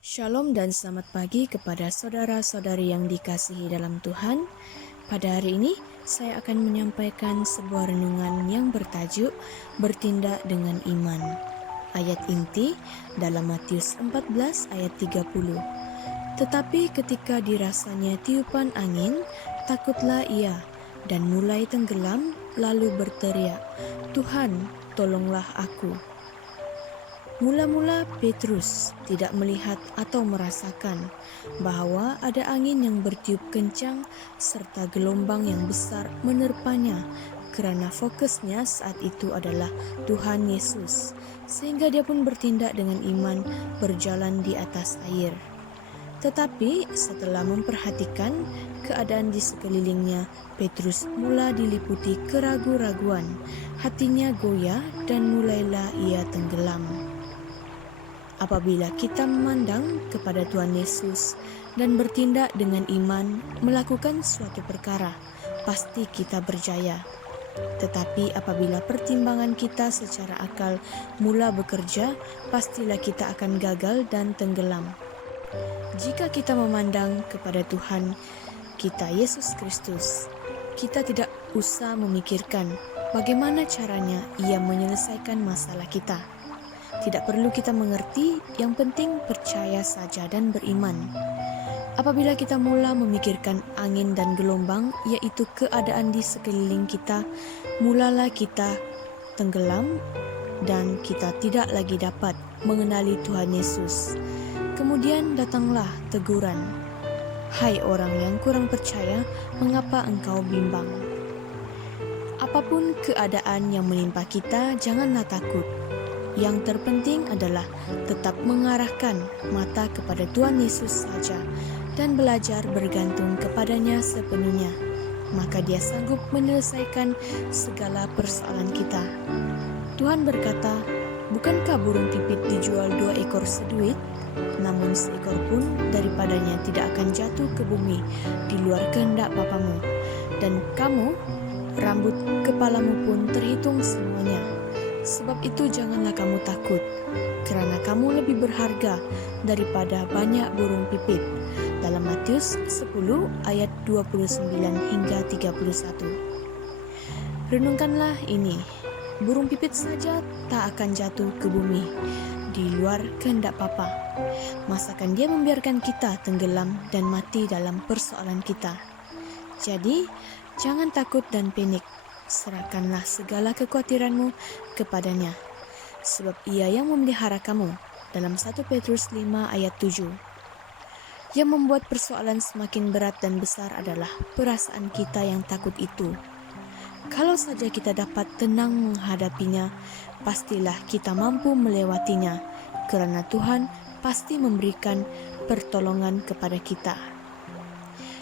Shalom dan selamat pagi kepada saudara-saudari yang dikasihi dalam Tuhan. Pada hari ini, saya akan menyampaikan sebuah renungan yang bertajuk Bertindak dengan Iman. Ayat inti dalam Matius 14 ayat 30. Tetapi ketika dirasanya tiupan angin, takutlah ia dan mulai tenggelam lalu berteriak, "Tuhan, tolonglah aku." Mula-mula Petrus tidak melihat atau merasakan bahwa ada angin yang bertiup kencang serta gelombang yang besar menerpanya karena fokusnya saat itu adalah Tuhan Yesus, sehingga dia pun bertindak dengan iman berjalan di atas air. Tetapi setelah memperhatikan keadaan di sekelilingnya, Petrus mula diliputi keraguan-raguan, hatinya goyah dan mulailah ia tenggelam. Apabila kita memandang kepada Tuhan Yesus dan bertindak dengan iman melakukan suatu perkara, pasti kita berjaya. Tetapi apabila pertimbangan kita secara akal mula bekerja, pastilah kita akan gagal dan tenggelam. Jika kita memandang kepada Tuhan kita Yesus Kristus, kita tidak usah memikirkan bagaimana caranya Ia menyelesaikan masalah kita. Tidak perlu kita mengerti, yang penting percaya saja dan beriman. Apabila kita mula memikirkan angin dan gelombang, yaitu keadaan di sekeliling kita, mulalah kita tenggelam dan kita tidak lagi dapat mengenali Tuhan Yesus. Kemudian datanglah teguran, "Hai orang yang kurang percaya, mengapa engkau bimbang?" Apapun keadaan yang menimpa kita, janganlah takut. Yang terpenting adalah tetap mengarahkan mata kepada Tuhan Yesus saja dan belajar bergantung kepadanya sepenuhnya. Maka Dia sanggup menyelesaikan segala persoalan kita. Tuhan berkata, "Bukankah burung pipit dijual 2 ekor seduit? Namun seekor pun daripadanya tidak akan jatuh ke bumi di luar kehendak Bapamu. Dan kamu, rambut kepalamu pun terhitung semuanya. Sebab itu janganlah kamu takut, kerana kamu lebih berharga daripada banyak burung pipit." Dalam Matius 10 ayat 29 hingga 31. Renungkanlah ini, burung pipit saja tak akan jatuh ke bumi di luar kehendak Bapa. Masakan Dia membiarkan kita tenggelam dan mati dalam persoalan kita? Jadi, jangan takut dan panik. Serahkanlah segala kekhawatiranmu kepadanya, sebab Ia yang memelihara kamu. Dalam 1 Petrus 5 ayat 7. Yang membuat persoalan semakin berat dan besar adalah perasaan kita yang takut itu. Kalau saja kita dapat tenang menghadapinya, pastilah kita mampu melewatinya, karena Tuhan pasti memberikan pertolongan kepada kita.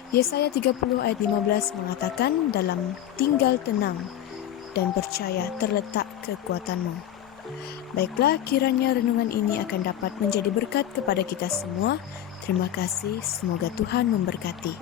Yesaya 30 ayat 15 mengatakan, "Dalam tinggal tenang dan percaya terletak kekuatanmu." Baiklah, kiranya renungan ini akan dapat menjadi berkat kepada kita semua. Terima kasih, semoga Tuhan memberkati.